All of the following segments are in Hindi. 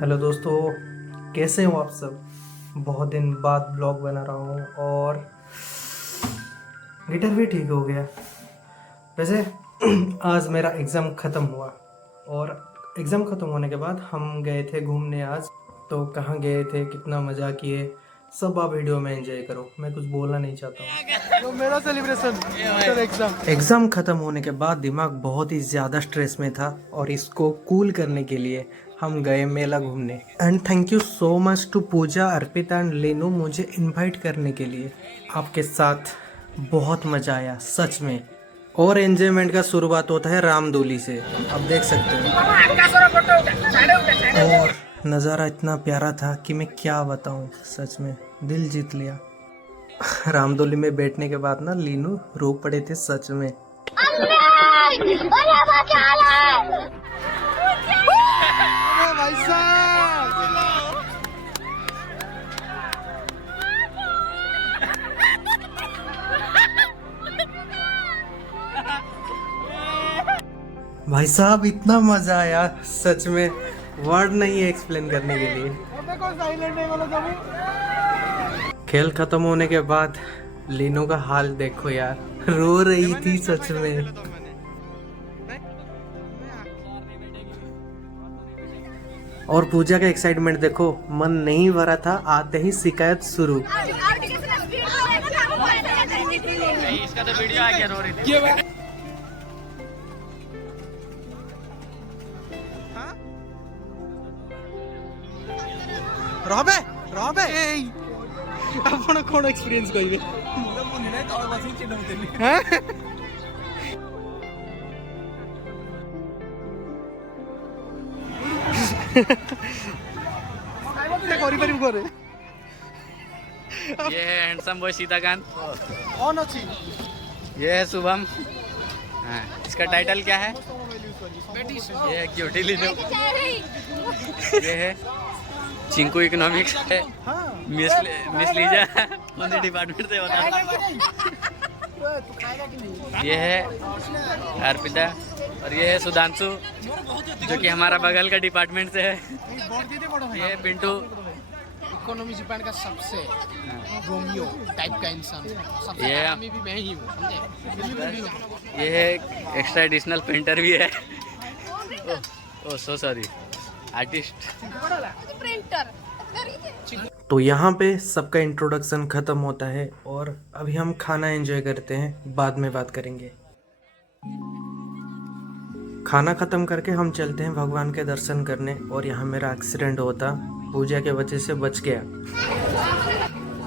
हेलो दोस्तों, कैसे हो आप सब। बहुत दिन बाद ब्लॉग बना रहा हूँ और गिटार भी ठीक हो गया। वैसे आज मेरा एग्ज़ाम ख़त्म हुआ और एग्ज़ाम ख़त्म होने के बाद हम गए थे घूमने आज। तो कहाँ गए थे, कितना मज़ा किए, सब आप वीडियो में एंजॉय करो। मैं कुछ बोलना नहीं चाहता हूँ। तो मेरा सेलिब्रेशन आफ्टर एग्ज़ाम ख़त्म होने के बाद दिमाग बहुत ही ज़्यादा स्ट्रेस में था और इसको कूल करने के लिए हम गए मेला घूमने। And thank you so much to Pooja, Arpita and लेनू मुझे इनवाइट करने के लिए। आपके साथ बहुत मज़ा आया सच में। और एंजॉयमेंट का शुरुआत होता है रामदोली से, आप देख सकते हो। और नज़ारा इतना प्यारा था कि मैं क्या बताऊं, सच में दिल जीत लिया। रामदोली में बैठने के बाद ना लीनू रो पड़े थे सच में। भाई साहब भाई साहब इतना मजा आया सच में, वर्ड नहीं है एक्सप्लेन करने के लिए। देखो साइलेंट है बोलो कभी। खेल खत्म होने के बाद लीनू का हाल देखो यार, रो रही थी सच में। और पूजा का एक्साइटमेंट देखो, मन नहीं भरा था, आते ही शिकायत शुरू। इसका तो वीडियो आ गया, रो रही थी। ରହବେ ରହବେ ଏଇ ଆପଣ କଣ ଏକ୍ସପିରିଏନ୍ସ କହିବେ? କରିପାରିବୁ ଘରେ। ये है हैंडसम बॉय सीताकांत, ऑन ଅଛି। ये है शुभम। हाँ, इसका टाइटल क्या है? ये है क्यूटी लीनू। ये है चिंकू इकोनॉमिक्स। मिस लीजा कौन डिपार्टमेंट से बता। ये है अर्पिता और ये है सुधांशु जो कि हमारा बगल का डिपार्टमेंट से है। ये है पिंटू, इकोनॉमिक्स डिपार्टमेंट का सबसे रोमियो टाइप का इंसान, सबसे ये आदमी भी मैं ही हूँ, समझे? ये है एक्स्ट्रा एडिशनल पेंटर भी है। ओ सो सॉरी, आर्टिस्ट। तो यहाँ पे सबका इंट्रोडक्शन खत्म होता है और अभी हम खाना एंजॉय करते हैं, बाद में बात करेंगे। खाना खत्म करके हम चलते हैं भगवान के दर्शन करने और यहाँ मेरा एक्सीडेंट होता, पूजा के वजह से बच गया।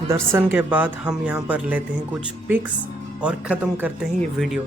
दर्शन के बाद हम यहाँ पर लेते हैं कुछ पिक्स और ख़त्म करते हैं ये वीडियो।